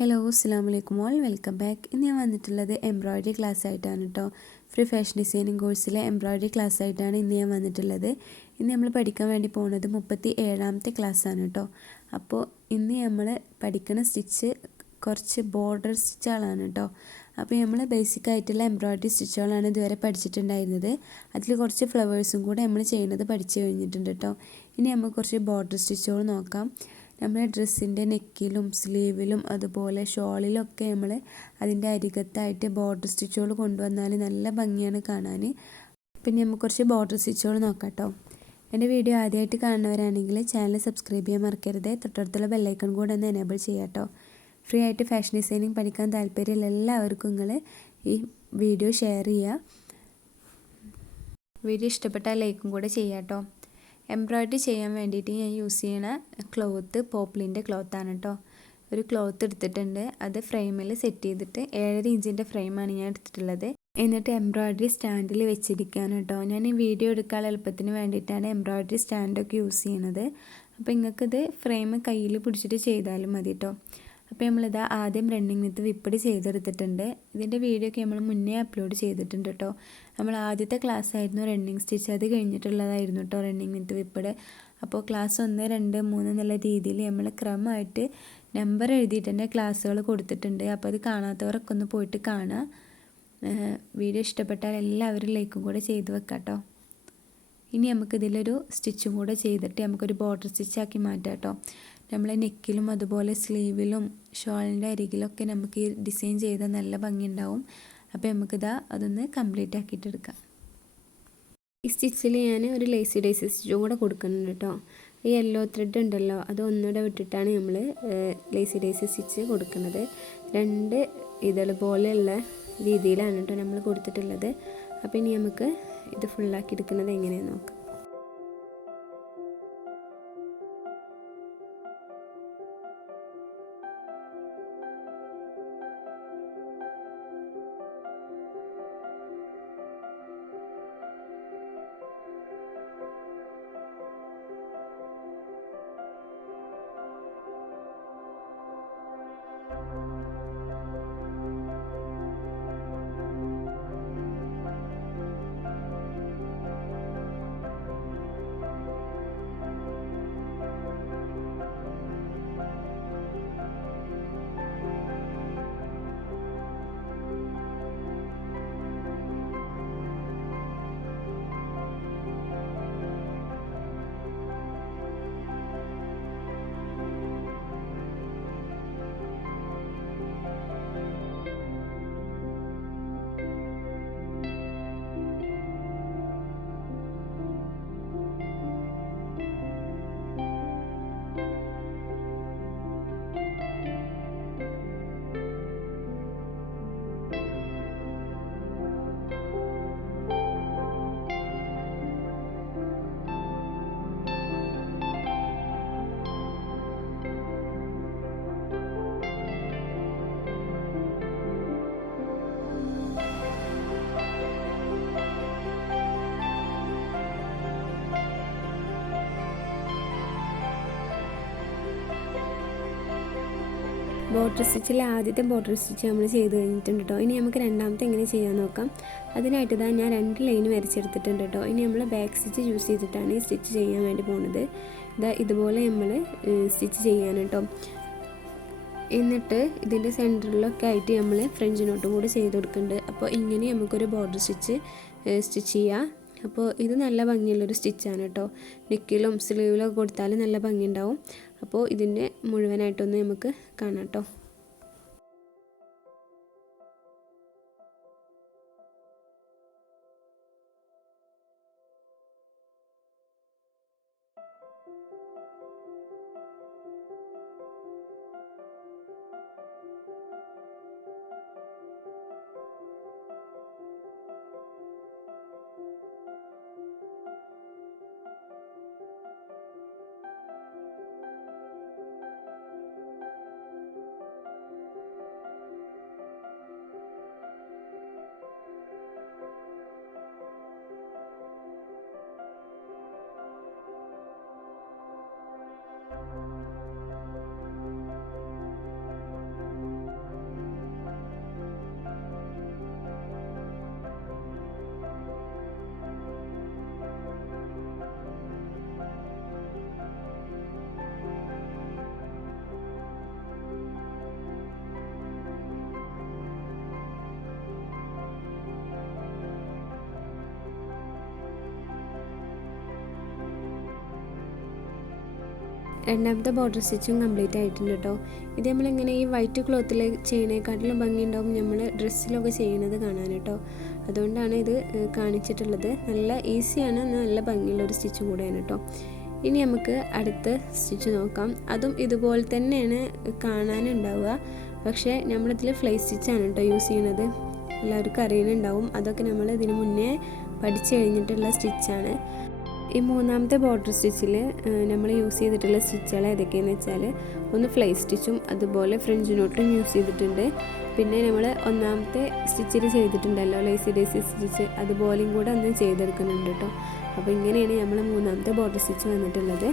Hello അസ്സലാമു all welcome back. ഇന്ന് ഞാൻ വന്നിട്ടുള്ളത് എംബ്രോയ്ഡറി ക്ലാസ് ആയിട്ടാണ് കേട്ടോ. ഫ്രീ ഫാഷൻ ഡിസൈനിങ് കോഴ്സിലെ എംബ്രോയ്ഡറി ക്ലാസ് ആയിട്ടാണ് ഇന്ന് ഞാൻ വന്നിട്ടുള്ളത്. ഇന്ന് നമ്മൾ പഠിക്കാൻ വേണ്ടി പോകുന്നത് 37ാമത്തെ ക്ലാസ്സാണ് കേട്ടോ. അപ്പോൾ ഇന്ന് നമ്മൾ പഠിക്കുന്ന സ്റ്റിച്ച് കുറച്ച് ബോർഡർ സ്റ്റിച്ചുകളാണ് കേട്ടോ. അപ്പോൾ നമ്മൾ ബേസിക് ആയിട്ടുള്ള എംബ്രോയ്ഡറി സ്റ്റിച്ചുകളാണ് ഇതുവരെ പഠിച്ചിട്ടുണ്ടായിരുന്നത്. അതിൽ കുറച്ച് ഫ്ലവേഴ്സും കൂടെ നമ്മൾ ചെയ്യുന്നത് പഠിച്ചു കഴിഞ്ഞിട്ടുണ്ട് കേട്ടോ. ഇനി നമുക്ക് കുറച്ച് ബോർഡർ സ്റ്റിച്ചുകൾ നോക്കാം. നമ്മുടെ ഡ്രസ്സിൻ്റെ നെക്കിലും സ്ലീവിലും അതുപോലെ ഷോളിലൊക്കെ നമ്മൾ അതിൻ്റെ അരികത്തായിട്ട് ബോർഡർ സ്റ്റിച്ചുകൾ കൊണ്ടുവന്നാൽ നല്ല ഭംഗിയാണ് കാണാൻ. പിന്നെ നമുക്ക് കുറച്ച് ബോർഡർ സ്റ്റിച്ചുകൾ നോക്കാം കേട്ടോ. എൻ്റെ വീഡിയോ ആദ്യമായിട്ട് കാണുന്നവരാണെങ്കിൽ ചാനൽ സബ്സ്ക്രൈബ് ചെയ്യാൻ മറക്കരുത്. തൊട്ടടുത്തുള്ള ബെല്ലൈക്കൺ കൂടെ ഒന്ന് എനേബിൾ ചെയ്യാം കേട്ടോ. ഫ്രീ ആയിട്ട് ഫാഷൻ ഡിസൈനിങ് പഠിക്കാൻ താല്പര്യമുള്ള എല്ലാവർക്കും നിങ്ങൾ ഈ വീഡിയോ ഷെയർ ചെയ്യുക. വീഡിയോ ഇഷ്ടപ്പെട്ടാൽ ലൈക്കും കൂടെ ചെയ്യാം കേട്ടോ. എംബ്രോയ്ഡറി ചെയ്യാൻ വേണ്ടിയിട്ട് ഞാൻ യൂസ് ചെയ്യണ ക്ലോത്ത് പോപ്ലിൻ്റെ ക്ലോത്താണ് കേട്ടോ. ഒരു ക്ലോത്ത് എടുത്തിട്ടുണ്ട്. അത് ഫ്രെയിമിൽ സെറ്റ് ചെയ്തിട്ട് 7.5 ഇഞ്ചിൻ്റെ ഫ്രെയിമാണ് ഞാൻ എടുത്തിട്ടുള്ളത്. എന്നിട്ട് എംബ്രോയ്ഡറി സ്റ്റാൻഡിൽ വെച്ചിരിക്കുകയാണ് കേട്ടോ. ഞാൻ ഈ വീഡിയോ എടുക്കാനുള്ള എളുപ്പത്തിന് വേണ്ടിയിട്ടാണ് എംബ്രോയ്ഡറി സ്റ്റാൻഡൊക്കെ യൂസ് ചെയ്യുന്നത്. അപ്പോൾ നിങ്ങൾക്കിത് ഫ്രെയിം കയ്യിൽ പിടിച്ചിട്ട് ചെയ്താലും മതി കേട്ടോ. അപ്പോൾ നമ്മളിതാ ആദ്യം റണ്ണിങ് വിത്ത് വിപ്പഡ് ചെയ്തെടുത്തിട്ടുണ്ട്. ഇതിൻ്റെ വീഡിയോ ഒക്കെ നമ്മൾ മുന്നേ അപ്ലോഡ് ചെയ്തിട്ടുണ്ട് കേട്ടോ. നമ്മൾ ആദ്യത്തെ ക്ലാസ് ആയിരുന്നു റണ്ണിങ് സ്റ്റിച്ച്, അത് കഴിഞ്ഞിട്ടുള്ളതായിരുന്നു കേട്ടോ റണ്ണിങ് വിത്ത് വിപ്പഡ്. അപ്പോൾ ക്ലാസ് 1, 2, 3 എന്നുള്ള രീതിയിൽ നമ്മൾ ക്രമമായിട്ട് നമ്പർ എഴുതിയിട്ട് തന്നെ ക്ലാസ്സുകൾ കൊടുത്തിട്ടുണ്ട്. അപ്പോൾ അത് കാണാത്തവരൊക്കെ ഒന്ന് പോയിട്ട് കാണുക. വീഡിയോ ഇഷ്ടപ്പെട്ടാൽ എല്ലാവരും ലൈക്കും കൂടെ ചെയ്ത് വെക്കാം കേട്ടോ. ഇനി നമുക്കിതിലൊരു സ്റ്റിച്ചും കൂടെ ചെയ്തിട്ട് നമുക്കൊരു ബോർഡർ സ്റ്റിച്ചാക്കി മാറ്റാം കേട്ടോ. നമ്മൾ നെക്കിലും അതുപോലെ സ്ലീവിലും ഷോളിൻ്റെ അരികിലൊക്കെ നമുക്ക് ഈ ഡിസൈൻ ചെയ്താൽ നല്ല ഭംഗിയുണ്ടാവും. അപ്പോൾ നമുക്കിതാ അതൊന്ന് കംപ്ലീറ്റ് ആക്കിയിട്ട് എടുക്കാം. ഈ സ്റ്റിച്ചിൽ ഞാൻ ഒരു ലേസി ഡേസി സ്റ്റിച്ചും കൂടെ കൊടുക്കുന്നുണ്ട് കേട്ടോ. ഈ യെല്ലോ ത്രെഡ് ഉണ്ടല്ലോ, അത് ഒന്നുകൂടെ വിട്ടിട്ടാണ് നമ്മൾ ലേസി ഡേസി സ്റ്റിച്ച് കൊടുക്കുന്നത്. 2 ഇതൾ പോലെയുള്ള രീതിയിലാണ് കേട്ടോ നമ്മൾ കൊടുത്തിട്ടുള്ളത്. അപ്പോൾ ഇനി നമുക്ക് ഇത് ഫുള്ളാക്കി എടുക്കുന്നത് എങ്ങനെയാണെന്ന് നോക്കാം. ബോർഡർ സ്റ്റിച്ചിൽ ആദ്യത്തെ ബോർഡർ സ്റ്റിച്ച് നമ്മൾ ചെയ്ത് കഴിഞ്ഞിട്ടുണ്ട് കേട്ടോ. ഇനി നമുക്ക് രണ്ടാമത്തെ എങ്ങനെ ചെയ്യാൻ നോക്കാം. അതിനായിട്ട് ഇതാ ഞാൻ 2 ലൈൻ വരച്ചെടുത്തിട്ടുണ്ട് കേട്ടോ. ഇനി നമ്മൾ ബാക്ക് സ്റ്റിച്ച് യൂസ് ചെയ്തിട്ടാണ് ഈ സ്റ്റിച്ച് ചെയ്യാൻ വേണ്ടി പോകുന്നത്. ഇതുപോലെ നമ്മൾ സ്റ്റിച്ച് ചെയ്യാൻ കേട്ടോ. എന്നിട്ട് ഇതിൻ്റെ സെൻറ്ററിലൊക്കെ ആയിട്ട് നമ്മൾ ഫ്രഞ്ച് നോട്ടും കൂടെ ചെയ്ത് കൊടുക്കുന്നുണ്ട്. അപ്പോൾ ഇങ്ങനെ നമുക്കൊരു ബോർഡർ സ്റ്റിച്ച് ചെയ്യാം. അപ്പോൾ ഇത് നല്ല ഭംഗിയുള്ളൊരു സ്റ്റിച്ചാണ് കേട്ടോ. നെക്കിലും സ്ലീവിലൊക്കെ കൊടുത്താൽ നല്ല ഭംഗിയുണ്ടാവും. അപ്പോൾ ഇതിൻ്റെ മുഴുവനായിട്ടൊന്ന് നമുക്ക് കാണാം കേട്ടോ. രണ്ടാമത്തെ ബോർഡർ സ്റ്റിച്ചും കംപ്ലീറ്റ് ആയിട്ടുണ്ട് കേട്ടോ. ഇത് നമ്മളിങ്ങനെ ഈ വൈറ്റ് ക്ലോത്തിൽ ചെയ്യണേക്കാട്ടിലും ഭംഗിയുണ്ടാവും നമ്മൾ ഡ്രസ്സിലൊക്കെ ചെയ്യുന്നത് കാണാൻ കേട്ടോ. അതുകൊണ്ടാണ് ഇത് കാണിച്ചിട്ടുള്ളത്. നല്ല ഈസിയാണ്, നല്ല ഭംഗിയുള്ള ഒരു സ്റ്റിച്ചും കൂടെയാണ് കേട്ടോ. ഇനി നമുക്ക് അടുത്ത സ്റ്റിച്ച് നോക്കാം. അതും ഇതുപോലെ തന്നെയാണ് കാണാനുണ്ടാവുക, പക്ഷേ നമ്മളിതിൽ ഫ്ലൈ സ്റ്റിച്ചാണ് കേട്ടോ യൂസ് ചെയ്യുന്നത്. എല്ലാവർക്കും അറിയുന്നുണ്ടാവും, അതൊക്കെ നമ്മൾ ഇതിന് മുന്നേ പഠിച്ചു കഴിഞ്ഞിട്ടുള്ള സ്റ്റിച്ചാണ്. ഈ മൂന്നാമത്തെ ബോർഡർ സ്റ്റിച്ചിൽ നമ്മൾ യൂസ് ചെയ്തിട്ടുള്ള സ്റ്റിച്ചുകൾ ഏതൊക്കെയാണെന്ന് വെച്ചാൽ, ഒന്ന് ഫ്ലൈ സ്റ്റിച്ചും അതുപോലെ ഫ്രഞ്ച് നോട്ടും യൂസ് ചെയ്തിട്ടുണ്ട്. പിന്നെ നമ്മൾ ഒന്നാമത്തെ സ്റ്റിച്ചിൽ ചെയ്തിട്ടുണ്ടല്ലോ ലേസി ഡേസി സ്റ്റിച്ച്, അതുപോലെയും കൂടെ ഒന്ന് ചെയ്തെടുക്കുന്നുണ്ട് കേട്ടോ. അപ്പോൾ ഇങ്ങനെയാണ് നമ്മൾ മൂന്നാമത്തെ ബോർഡർ സ്റ്റിച്ച് വന്നിട്ടുള്ളത്.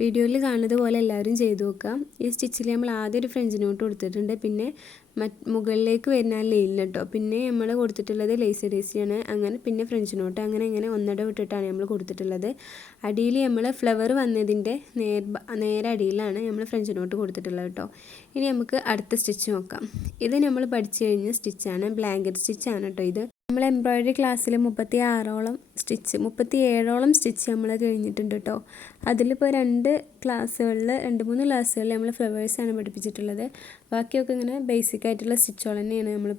വീഡിയോയിൽ കാണുന്നത് പോലെ എല്ലാവരും ചെയ്തു നോക്കാം. ഈ സ്റ്റിച്ചിൽ നമ്മൾ ആദ്യം ഒരു ഫ്രഞ്ച് നോട്ട് കൊടുത്തിട്ടുണ്ട്, പിന്നെ മുകളിലേക്ക് വരുന്ന ആ ലൈനിൽ കേട്ടോ. പിന്നെ നമ്മൾ കൊടുത്തിട്ടുള്ളത് ലേസി ഡേസിയാണ്. അങ്ങനെ പിന്നെ ഫ്രഞ്ച് നോട്ട്, അങ്ങനെ ഒന്നിട വിട്ടിട്ടാണ് നമ്മൾ കൊടുത്തിട്ടുള്ളത്. അടിയിൽ നമ്മൾ ഫ്ലവർ വന്നതിൻ്റെ നേരെ അടിയിലാണ് നമ്മൾ ഫ്രഞ്ച് നോട്ട് കൊടുത്തിട്ടുള്ളത് കേട്ടോ. ഇനി നമുക്ക് അടുത്ത സ്റ്റിച്ച് നോക്കാം. ഇത് നമ്മൾ പഠിച്ചു കഴിഞ്ഞ സ്റ്റിച്ചാണ്, ബ്ലാങ്കറ്റ് സ്റ്റിച്ചാണ് കേട്ടോ. ഇത് നമ്മൾ എംബ്രോയ്ഡറി ക്ലാസ്സിൽ 37ഓളം സ്റ്റിച്ച് നമ്മൾ കഴിഞ്ഞിട്ടുണ്ട് കേട്ടോ. അതിലിപ്പോൾ 2-3 ക്ലാസ്സുകളിൽ നമ്മൾ ഫ്ലവേഴ്സാണ് പഠിപ്പിച്ചിട്ടുള്ളത്. ബാക്കിയൊക്കെ ഇങ്ങനെ ബേസിക് ആയിട്ടുള്ള സ്റ്റിച്ചുകൾ തന്നെയാണ് നമ്മൾ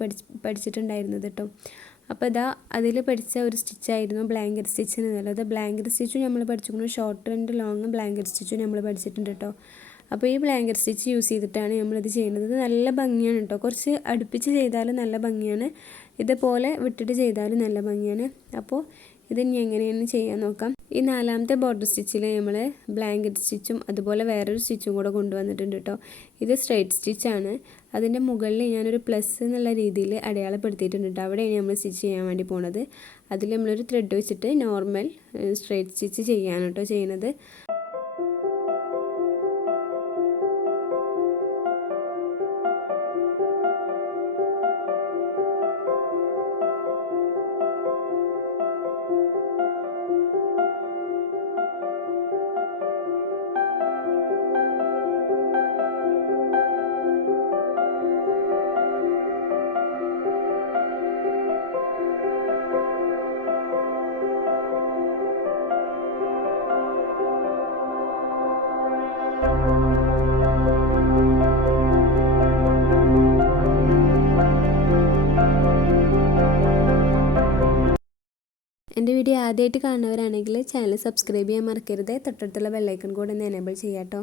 പഠിച്ചിട്ടുണ്ടായിരുന്നത് കേട്ടോ. അപ്പോൾ അതിൽ പഠിച്ച ഒരു സ്റ്റിച്ചായിരുന്നു ബ്ലാങ്കറ്റ് സ്റ്റിച്ച് എന്നുള്ളത്. ബ്ലാങ്കറ്റ് സ്റ്റിച്ചും നമ്മൾ പഠിച്ചിരിക്കുന്നു, ഷോർട്ട് ആൻഡ് ലോങ് ബ്ലാങ്കറ്റ് സ്റ്റിച്ചും നമ്മൾ പഠിച്ചിട്ടുണ്ട് കേട്ടോ. അപ്പോൾ ഈ ബ്ലാങ്കറ്റ് സ്റ്റിച്ച് യൂസ് ചെയ്തിട്ടാണ് നമ്മളിത് ചെയ്യുന്നത്. ഇത് നല്ല ഭംഗിയാണ് കേട്ടോ. കുറച്ച് അടുപ്പിച്ച് ചെയ്താലും നല്ല ഭംഗിയാണ്, ഇതുപോലെ വിട്ടിട്ട് ചെയ്താലും നല്ല ഭംഗിയാണ്. അപ്പോൾ ഇത് ഇനി എങ്ങനെയാണ് ചെയ്യാൻ നോക്കാം. ഈ 4ാമത്തെ ബോർഡർ സ്റ്റിച്ചിൽ നമ്മൾ ബ്ലാങ്കറ്റ് സ്റ്റിച്ചും അതുപോലെ വേറൊരു സ്റ്റിച്ചും കൂടെ കൊണ്ടുവന്നിട്ടുണ്ട് കേട്ടോ. ഇത് സ്ട്രൈറ്റ് സ്റ്റിച്ചാണ്. അതിൻ്റെ മുകളിൽ ഞാനൊരു പ്ലസ് എന്നുള്ള രീതിയിൽ അടയാളപ്പെടുത്തിയിട്ടുണ്ട് കേട്ടോ. അവിടെയാണ് നമ്മൾ സ്റ്റിച്ച് ചെയ്യാൻ വേണ്ടി പോണത്. അതിൽ നമ്മളൊരു ത്രെഡ് വെച്ചിട്ട് നോർമൽ സ്ട്രൈറ്റ് സ്റ്റിച്ച് ചെയ്യാണ് കേട്ടോ ചെയ്യുന്നത്. എൻ്റെ വീഡിയോ ആദ്യമായിട്ട് കാണുന്നവരാണെങ്കിൽ ചാനൽ സബ്സ്ക്രൈബ് ചെയ്യാൻ മറക്കരുത്. തൊട്ടടുത്തുള്ള ബെല്ലൈക്കൺ കൂടെ ഒന്ന് എനേബിൾ ചെയ്യാം കേട്ടോ.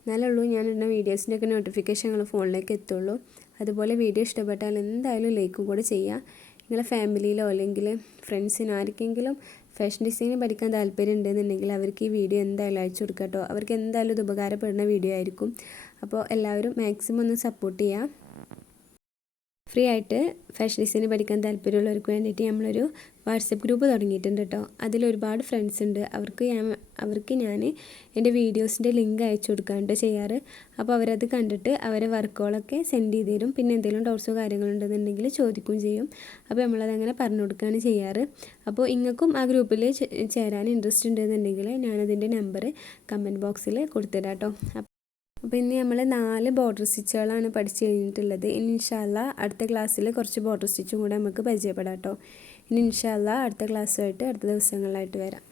എന്നാലുള്ളൂ ഞാൻ ഇടുന്ന വീഡിയോസിൻ്റെയൊക്കെ നോട്ടിഫിക്കേഷൻ നിങ്ങളുടെ ഫോണിലേക്ക് എത്തുള്ളൂ. അതുപോലെ വീഡിയോ ഇഷ്ടപ്പെട്ടാൽ എന്തായാലും ലൈക്കും കൂടെ ചെയ്യുക. നിങ്ങളുടെ ഫാമിലിയിലോ അല്ലെങ്കിൽ ഫ്രണ്ട്സിനോ ആർക്കെങ്കിലും ഫാഷൻ ഡിസൈനിങ് പഠിക്കാൻ താല്പര്യം ഉണ്ടെന്നുണ്ടെങ്കിൽ അവർക്ക് ഈ വീഡിയോ എന്തായാലും അയച്ചു കൊടുക്കുക കേട്ടോ. അവർക്ക് എന്തായാലും ഇത് ഉപകാരപ്പെടുന്ന വീഡിയോ ആയിരിക്കും. അപ്പോൾ എല്ലാവരും മാക്സിമം ഒന്ന് സപ്പോർട്ട് ചെയ്യുക. ഫ്രീ ആയിട്ട് ഫാഷൻ ഡിസൈനിങ് പഠിക്കാൻ താല്പര്യമുള്ളവർക്ക് വേണ്ടിയിട്ട് നമ്മളൊരു വാട്സപ്പ് ഗ്രൂപ്പ് തുടങ്ങിയിട്ടുണ്ട് കേട്ടോ. അതിലൊരുപാട് ഫ്രണ്ട്സ് ഉണ്ട്. അവർക്ക് ഞാൻ എൻ്റെ വീഡിയോസിൻ്റെ ലിങ്ക് അയച്ചു കൊടുക്കാണ്ട് ചെയ്യാറ്. അപ്പോൾ അവരത് കണ്ടിട്ട് അവരെ വർക്കുകളൊക്കെ സെൻഡ് ചെയ്ത് തരും. പിന്നെ എന്തെങ്കിലും ഡൗട്ട്സോ കാര്യങ്ങളുണ്ടെന്നുണ്ടെങ്കിൽ ചോദിക്കുകയും ചെയ്യും. അപ്പോൾ നമ്മളതങ്ങനെ പറഞ്ഞു കൊടുക്കുകയാണ് ചെയ്യാറ്. അപ്പോൾ നിങ്ങൾക്കും ആ ഗ്രൂപ്പിൽ ചേരാൻ ഇൻട്രസ്റ്റ് ഉണ്ടെന്നുണ്ടെങ്കിൽ ഞാനതിൻ്റെ നമ്പർ കമൻറ്റ് ബോക്സിൽ കൊടുത്തിടാം കേട്ടോ. അപ്പോൾ ഇന്ന് നമ്മൾ 4 ബോർഡർ സ്റ്റിച്ചുകളാണ് പഠിച്ചു കഴിഞ്ഞിട്ടുള്ളത്. ഇനി ഇൻഷാ അല്ലാഹ് അടുത്ത ക്ലാസ്സിൽ കുറച്ച് ബോർഡർ സ്റ്റിച്ചും കൂടെ നമുക്ക് പരിചയപ്പെടാം കേട്ടോ. ഇനി ഇൻഷാ അല്ലാഹ് അടുത്ത ക്ലാസ്സുമായിട്ട് അടുത്ത ദിവസങ്ങളിലായിട്ട് വരാം.